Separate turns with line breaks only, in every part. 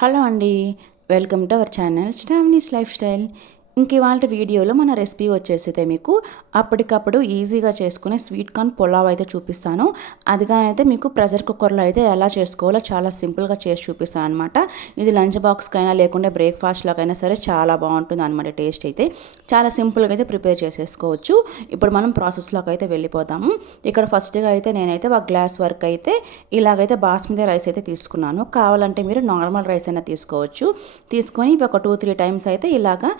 Hello అండి welcome to our channel స్టామినీస్ lifestyle. ఇంక ఇవాళ వీడియోలో మన రెసిపీ వచ్చేసైతే మీకు అప్పటికప్పుడు ఈజీగా చేసుకునే స్వీట్ కార్న్ పులావ్ అయితే చూపిస్తాను. అదిగానైతే మీకు ప్రెషర్ కుక్కర్లో అయితే ఎలా చేసుకోవాలో చాలా సింపుల్గా చేసి చూపిస్తాను అనమాట ఇది లంచ్ బాక్స్కైనా లేకుంటే బ్రేక్ఫాస్ట్లోకైనా సరే చాలా బాగుంటుంది అనమాట టేస్ట్ అయితే. చాలా సింపుల్గా అయితే ప్రిపేర్ చేసేసుకోవచ్చు. ఇప్పుడు మనం ప్రాసెస్లోకి అయితే వెళ్ళిపోతాము ఇక్కడ ఫస్ట్గా అయితే నేనైతే ఒక గ్లాస్ వరకు అయితే ఇలాగైతే బాస్మతి రైస్ అయితే తీసుకున్నాను. కావాలంటే మీరు నార్మల్ రైస్ అయినా తీసుకోవచ్చు. తీసుకొని ఒక టూ త్రీ టైమ్స్ అయితే ఇలాగా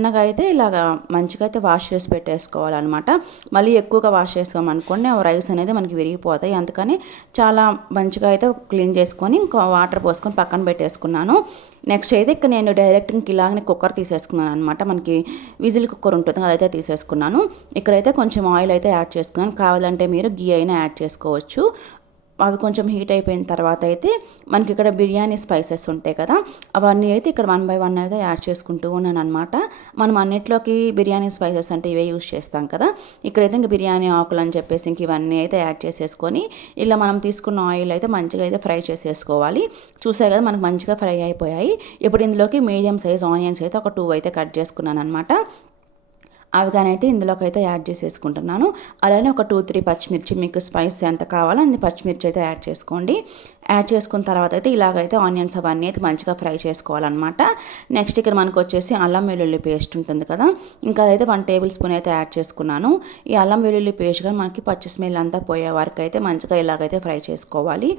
చిన్నగా అయితే ఇలాగా మంచిగా అయితే వాష్ చేసి పెట్టేసుకోవాలన్నమాట. మళ్ళీ ఎక్కువగా వాష్ చేసుకోమనుకోండి ఆ రైస్ అనేది మనకి విరిగిపోతాయి. అందుకని చాలా మంచిగా అయితే క్లీన్ చేసుకొని ఇంకా వాటర్ పోసుకొని పక్కన పెట్టేసుకున్నాను. నెక్స్ట్ అయితే ఇక్కడ నేను డైరెక్ట్ ఇంక ఇలాగనే కుక్కర్ తీసేసుకున్నాను అనమాట మనకి విజిల్ కుక్కర్ ఉంటుంది అదైతే తీసేసుకున్నాను. ఇక్కడైతే కొంచెం ఆయిల్ అయితే యాడ్ చేసుకున్నాను. కావాలంటే మీరు గీ అయినా యాడ్ చేసుకోవచ్చు. అవి కొంచెం హీట్ అయిపోయిన తర్వాత అయితే మనకి ఇక్కడ బిర్యానీ స్పైసెస్ ఉంటాయి కదా అవన్నీ అయితే ఇక్కడ వన్ బై వన్ అయితే యాడ్ చేసుకుంటూ ఉన్నాను అనమాట మనం అన్నిట్లోకి బిర్యానీ స్పైసెస్ అంటే ఇవే యూస్ చేస్తాం కదా ఇక్కడైతే ఇంకా బిర్యానీ ఆకులు అని చెప్పేసి ఇంక ఇవన్నీ అయితే యాడ్ చేసేసుకొని ఇలా మనం తీసుకున్న ఆయిల్ అయితే మంచిగా అయితే ఫ్రై చేసేసుకోవాలి. చూసే కదా మనకు మంచిగా ఫ్రై అయిపోయాయి. ఇప్పుడు ఇందులోకి మీడియం సైజ్ ఆనియన్స్ అయితే ఒక టూ అయితే కట్ చేసుకున్నాను అనమాట అవిగానైతే ఇందులోకి అయితే యాడ్ చేసేసుకుంటున్నాను. అలానే ఒక టూ త్రీ పచ్చిమిర్చి మీకు స్పైస్ ఎంత కావాలో అన్ని పచ్చిమిర్చి అయితే యాడ్ చేసుకోండి. యాడ్ చేసుకున్న తర్వాత అయితే ఇలాగైతే ఆనియన్స్ అవన్నీ అయితే మంచిగా ఫ్రై చేసుకోవాలన్నమాట. నెక్స్ట్ ఇక్కడ మనకు వచ్చేసి అల్లం వెల్లుల్లి పేస్ట్ ఉంటుంది కదా. ఇంకా అదైతే వన్ టేబుల్ స్పూన్ అయితే యాడ్ చేసుకున్నాను. ఈ అల్లం వెల్లుల్లి పేస్ట్ కానీ మనకి పచ్చి స్మెల్ అంతా పోయే వరకు అయితే మంచిగా ఇలాగైతే ఫ్రై చేసుకోవాలి.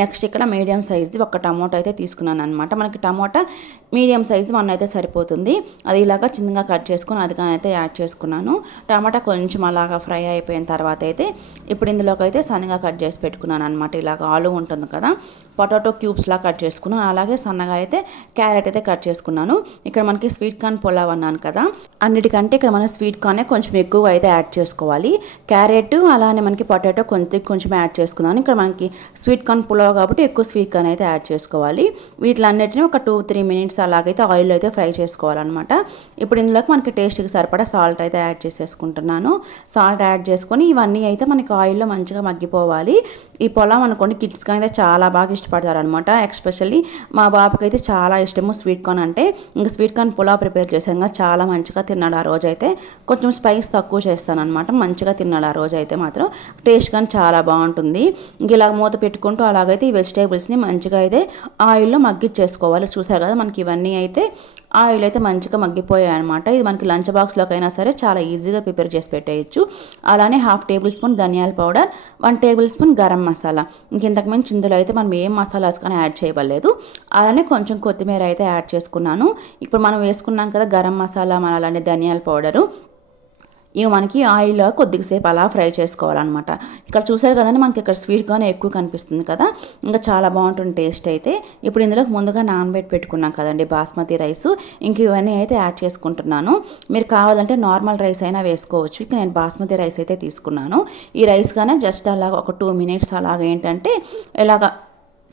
నెక్స్ట్ ఇక్కడ మీడియం సైజ్ది ఒక టమోటా అయితే తీసుకున్నాను అనమాట మనకి టమోటా మీడియం సైజ్ వన్ అయితే సరిపోతుంది. అది ఇలాగా చిన్నగా కట్ చేసుకుని అది అయితే యాడ్ చేసుకున్నాను. టమాటా కొంచెం అలాగా ఫ్రై అయిపోయిన తర్వాత అయితే ఇప్పుడు ఇందులోకి అయితే సన్నగా కట్ చేసి పెట్టుకున్నాను అనమాట ఇలాగ ఆలు ఉంటుంది కదా. పొటాటో క్యూబ్స్లా కట్ చేసుకున్నాను. అలాగే సన్నగా అయితే క్యారెట్ అయితే కట్ చేసుకున్నాను. ఇక్కడ మనకి స్వీట్ కార్న్ పులావ్ అన్నాను కదా అన్నిటికంటే ఇక్కడ మనం స్వీట్ కార్నే కొంచెం ఎక్కువగా అయితే యాడ్ చేసుకోవాలి. క్యారెట్ అలానే మనకి పొటాటో కొంచెం కొంచెం యాడ్ చేసుకున్నాను. ఇక్కడ మనకి స్వీట్ కార్న్ పులావ్ కాబట్టి ఎక్కువ స్వీట్ కార్న్ అయితే యాడ్ చేసుకోవాలి. వీటిలన్నిటిని ఒక టూ త్రీ మినిట్స్ అలాగైతే ఆయిల్ అయితే ఫ్రై చేసుకోవాలన్నమాట. ఇప్పుడు ఇందులోకి మనకి టేస్ట్కి సరిపడా సాల్ట్ అయితే యాడ్ చేసేసుకుంటున్నాను. సాల్ట్ యాడ్ చేసుకొని ఇవన్నీ అయితే మనకి ఆయిల్లో మంచిగా మగ్గిపోవాలి. ఈ పొలం అనుకోండి కిడ్స్కి అయితే చాలా చాలా బాగా ఇష్టపడతారు అనమాట ఎక్స్పెషల్లీ మా బాబుకి అయితే చాలా ఇష్టము స్వీట్ కార్న్ అంటే. ఇంకా స్వీట్ కార్న్ పులావ్ ప్రిపేర్ చేశాను చాలా మంచిగా తిన్నాడు ఆ రోజైతే. కొంచెం స్పైస్ తక్కువ చేస్తాను అనమాట మంచిగా తిన్నాడు ఆ రోజైతే మాత్రం. టేస్ట్ కానీ చాలా బాగుంటుంది. ఇంక ఇలా మూత పెట్టుకుంటూ అలాగైతే ఈ వెజిటేబుల్స్ని మంచిగా అయితే ఆయిల్లో మగ్గిచ్చేసుకోవాలి. చూసారు కదా మనకి ఇవన్నీ అయితే ఆయిల్ అయితే మంచిగా మగ్గిపోయాయి అనమాట ఇది మనకి లంచ్ బాక్స్లోకైనా సరే చాలా ఈజీగా ప్రిపేర్ చేసి పెట్టేయచ్చు. అలానే హాఫ్ టేబుల్ స్పూన్ ధనియాల powder one tablespoon garam masala. ఇంకెంతకు మించి ఇందులో అయితే మనం ఏం మసాలాస్ కానీ యాడ్ చేయవలేదు అలానే కొంచెం కొత్తిమీర అయితే యాడ్ చేసుకున్నాను. ఇప్పుడు మనం వేసుకున్నాం కదా గరం మసాలా మన అలానే ధనియాల పౌడరు. ఇవి మనకి ఆయిల్ కొద్దిసేపు అలా ఫ్రై చేసుకోవాలన్నమాట. ఇక్కడ చూసారు కదండి మనకి ఇక్కడ స్వీట్గానే ఎక్కువ కనిపిస్తుంది కదా. ఇంకా చాలా బాగుంటుంది టేస్ట్ అయితే. ఇప్పుడు ఇందులోకి ముందుగా నానబెట్టి పెట్టుకున్నాం కదండి బాస్మతి రైస్ ఇంక ఇవన్నీ అయితే యాడ్ చేసుకుంటున్నాను. మీరు కావాలంటే నార్మల్ రైస్ అయినా వేసుకోవచ్చు. ఇక నేను బాస్మతి రైస్ అయితే తీసుకున్నాను. ఈ రైస్ కానీ జస్ట్ అలాగ ఒక టూ మినిట్స్ అలాగ ఏంటంటే ఇలాగ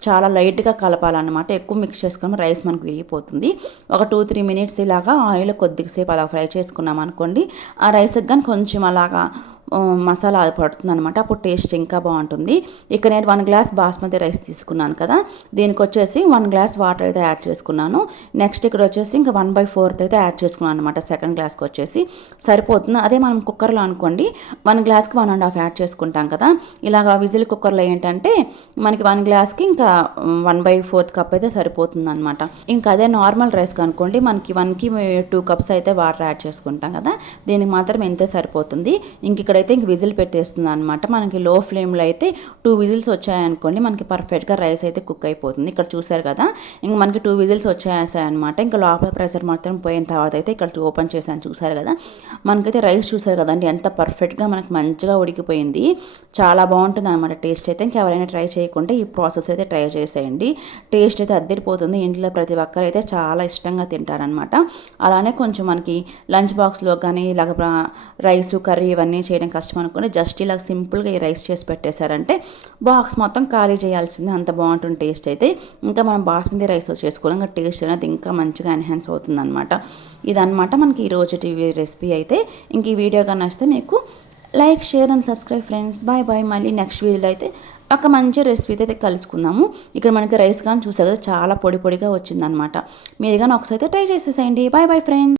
చాలా లైట్గా కలపాలన్నమాట. ఎక్కువ మిక్స్ చేసుకున్నాం రైస్ మనకు విరిగిపోతుంది. ఒక టూ త్రీ మినిట్స్ ఇలాగా ఆయిల్ కొద్దిసేపు అలా ఫ్రై చేసుకున్నాం అనుకోండి ఆ రైస్కి కానీ కొంచెం అలాగా మసాలా పడుతుంది అనమాట అప్పుడు టేస్ట్ ఇంకా బాగుంటుంది. ఇక నేను వన్ గ్లాస్ బాస్మతి రైస్ తీసుకున్నాను కదా. దీనికి వచ్చేసి వన్ గ్లాస్ వాటర్ అయితే యాడ్ చేసుకున్నాను. నెక్స్ట్ ఇక్కడ వచ్చేసి ఇంకా వన్ బై ఫోర్త్ అయితే యాడ్ చేసుకున్నాను అనమాట సెకండ్ గ్లాస్కి వచ్చేసి సరిపోతుంది. అదే మనం కుక్కర్లో అనుకోండి వన్ గ్లాస్కి వన్ అండ్ హాఫ్ యాడ్ చేసుకుంటాం కదా. ఇలాగ విజిల్ కుక్కర్లో ఏంటంటే మనకి వన్ గ్లాస్కి ఇంకా వన్ బై ఫోర్త్ కప్ అయితే సరిపోతుంది అనమాట ఇంకా అదే నార్మల్ రైస్కి అనుకోండి మనకి వన్కి టూ కప్స్ అయితే వాటర్ యాడ్ చేసుకుంటాం కదా. దీనికి మాత్రం ఎంతే సరిపోతుంది. ఇంక ఇక్కడ ఇక్కడైతే ఇంక విజిల్ పెట్టేస్తుంది అనమాట మనకి లో ఫ్లేమ్లో అయితే టూ విజిల్స్ వచ్చాయనుకోండి మనకి పర్ఫెక్ట్గా రైస్ అయితే కుక్ అయిపోతుంది. ఇక్కడ చూసారు కదా ఇంక మనకి టూ విజిల్స్ వచ్చాయనమాట ఇంకా లోపల ప్రెషర్ మాత్రం పోయిన తర్వాత అయితే ఇక్కడ ఓపెన్ చేశాను చూసారు కదా. మనకైతే రైస్ చూసారు కదండి ఎంత పర్ఫెక్ట్గా మనకి మంచిగా ఉడికిపోయింది. చాలా బాగుంటుంది అనమాట టేస్ట్ అయితే ఇంకెవరైనా ట్రై చేయకుంటే ఈ ప్రాసెస్ అయితే ట్రై చేసేయండి. టేస్ట్ అయితే అద్దరిపోతుంది. ఇంట్లో ప్రతి ఒక్కరు అయితే చాలా ఇష్టంగా తింటారనమాట అలానే కొంచెం మనకి లంచ్ బాక్స్లో కానీ ఇలాగ రైస్ కర్రీ ఇవన్నీ చేయడం చేయడం కష్టం అనుకుని జస్ట్ ఇలా సింపుల్గా ఈ రైస్ చేసి పెట్టేశారంటే బాక్స్ మొత్తం ఖాళీ చేయాల్సింది అంత బాగుంటుంది టేస్ట్ అయితే. ఇంకా మనం బాస్మతి రైస్తో చేసుకోవడం ఇంకా టేస్ట్ అనేది ఇంకా మంచిగా ఎన్హాన్స్ అవుతుంది అనమాట ఇదనమాట మనకి ఈ రోజు రెసిపీ అయితే. ఇంక ఈ వీడియో కానీ నచ్చితే మీకు like share and subscribe friends. Bye bye. మళ్ళీ నెక్స్ట్ వీడియోలో అయితే ఒక మంచి రెసిపీ అయితే కలుసుకుందాము. ఇక్కడ మనకి రైస్ కానీ చూసారు కదా చాలా పొడి పొడిగా వచ్చిందనమాట మీరు కానీ ఒకసారి అయితే ట్రై చేసేసేయండి. Bye bye friends.